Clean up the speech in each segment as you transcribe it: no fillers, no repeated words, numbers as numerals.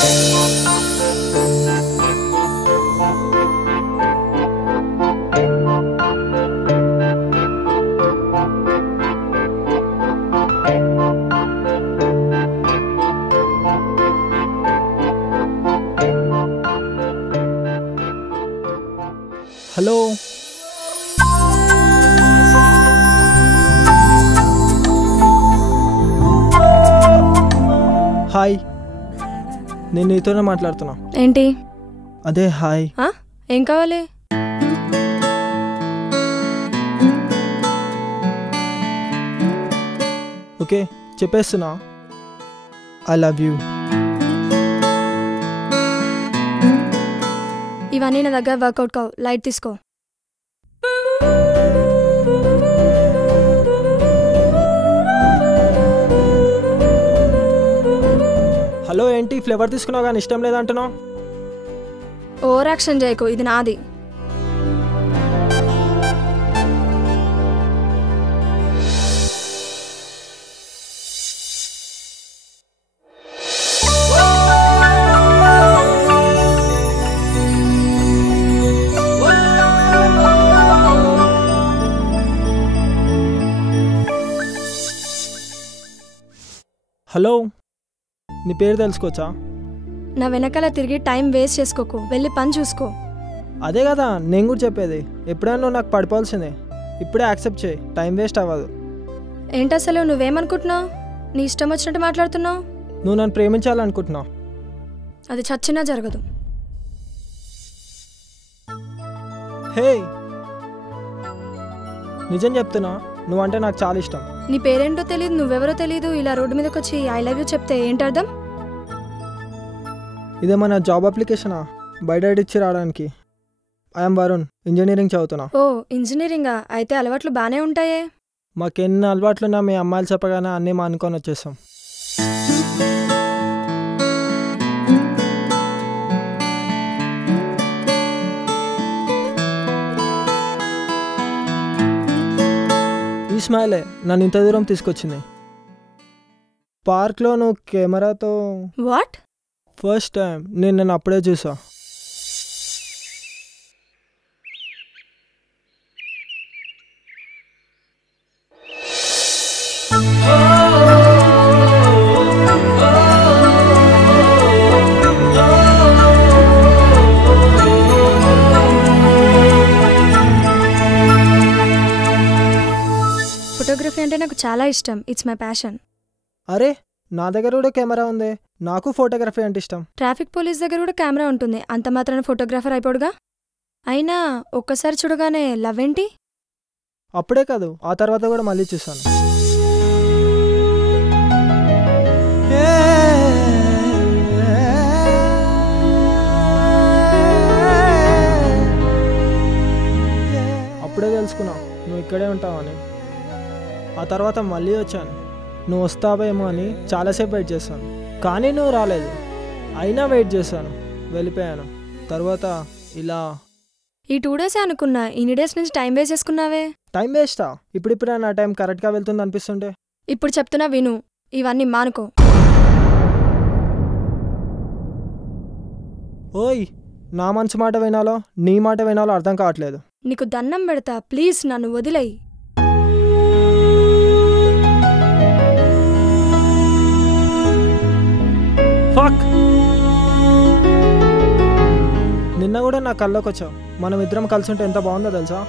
Hello hi నేను నీతోనే మాట్లాడుతున్నా. ఏంటి? అదే హాయ్. ఏం కావాలి? ఓకే చెప్పేస్తున్నా, ఐ లవ్ యూ. ఇవన్నీ నా దగ్గర వర్కౌట్ కావు, లైట్ తీసుకో. హలో ఏంటి ఫ్లేవర్ తీసుకున్నావు కానీ ఇష్టం లేదంటున్నావు? ఓవర్ యాక్షన్ చేయకు, ఇది నాది. హలో నీ పేరు తెలుసుకోవచ్చా? నా వెనకాల తిరిగి టైం వేస్ట్ చేసుకోకు, వెళ్ళి పని చూసుకో. అదే కదా నేను కూడా చెప్పేది, ఎప్పుడైనా నువ్వు నాకు పడిపోవాల్సిందే. ఇప్పుడే యాక్సెప్ట్ చేయి, టైం వేస్ట్ అవ్వదు. ఏంటి అసలు నువ్వేమనుకుంటున్నావు? నీ ఇష్టం వచ్చినట్టు మాట్లాడుతున్నావు. నువ్వు నన్ను ప్రేమించాలనుకుంటున్నావు. అది చచ్చినా జరగదు. హే నిజం చెప్తున్నా, నువ్వంటే నాకు చాలా ఇష్టం. నీ పేరేంటో తెలియదు, నువ్వెవరో తెలియదు, ఇలా రోడ్డు మీదకి వచ్చి ఐ లవ్ యూ చెప్తే ఏంటి అర్థం? ఇదేమన్నా జాబ్ అప్లికేషనా బయట ఇచ్చి రావడానికి? ఐఎమ్ వరుణ్, ఇంజనీరింగ్ చదువుతున్నా. ఓ ఇంజనీరింగా? అయితే అలవాట్లు బాగానే ఉంటాయే. మాకెన్ని అలవాట్లున్నా మీ అమ్మాయిలు చెప్పగానే అన్నీ మానుకొని వచ్చేస్తాం. ఈ స్మైలే నన్ను ఇంత దూరం తీసుకొచ్చింది. పార్క్లో నువ్వు కెమెరాతో వాట్? ఫస్ట్ టైం నేను అప్పుడే చూసా. ఫోటోగ్రఫీ అంటే నాకు చాలా ఇష్టం, ఇట్స్ మై ప్యాషన్. అరే నా దగ్గర కూడా కెమెరా ఉంది, నాకు ఫోటోగ్రఫీ అంటే ఇష్టం. ట్రాఫిక్ పోలీస్ దగ్గర కూడా కెమెరా ఉంటుంది, అంత మాత్రాన ఫోటోగ్రాఫర్ అయిపోడుగా. అయినా ఒక్కసారి చూడగానే లవ్ ఏంటి? అప్పుడే కాదు, ఆ తర్వాత కూడా మళ్ళీ చూసాను. అప్పుడే తెలుసుకున్నా నువ్వు ఇక్కడే ఉంటావని. ఆ తర్వాత మళ్ళీ వచ్చాను, నువ్వు వస్తావేమో అని చాలాసేపు వెయిట్ చేశాను, కానీ నువ్వు రాలేదు. అయినా వెయిట్ చేశాను, వెళ్ళిపోయాను. తర్వాత ఇలా ఈ 2 days అనుకున్నా, ఇన్ని డేస్ నుంచి టైం వేస్ట్ చేసుకున్నావే. టైం వేస్టా? ఇప్పుడిప్పుడే నా టైం కరెక్ట్గా వెళ్తుంది అనిపిస్తుంటే. ఇప్పుడు చెప్తున్నా విను, ఇవన్నీ మానుకో. ఓయ్ నా మనసు మాట వినాలో నీ మాట వినాలో అర్థం కావట్లేదు. నీకు దండం పెడతా, ప్లీజ్ నన్ను వదిలేయి. నిన్న కూడా నా కళ్ళకి వచ్చావు, మనం ఇద్దరం కలిసి ఉంటే ఎంత బాగుందో తెలుసా?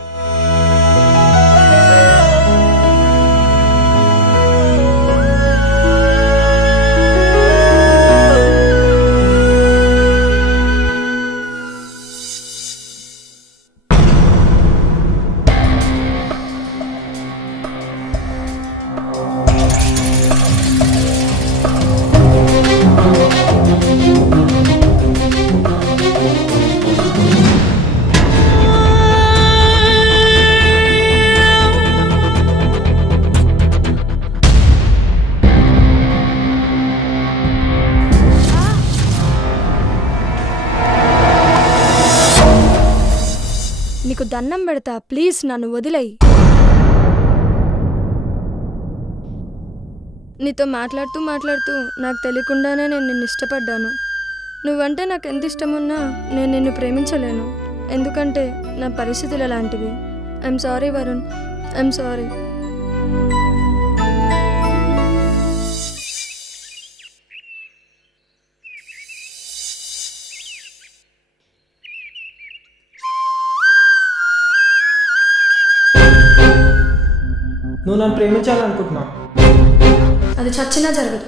నీకు దండం పెడతా, ప్లీజ్ నన్ను వదిలేయి. నీతో మాట్లాడుతూ మాట్లాడుతూ నాకు తెలియకుండానే నేను నిన్ను ఇష్టపడ్డాను. నువ్వంటే నాకు ఎంత ఇష్టమున్నా నేను నిన్ను ప్రేమించలేను. ఎందుకంటే నా పరిస్థితులు అలాంటివి. I'm sorry Varun, I'm sorry. నువ్వు నన్ను ప్రేమించాలనుకుంటున్నావు. అది చచ్చినా జరగదు.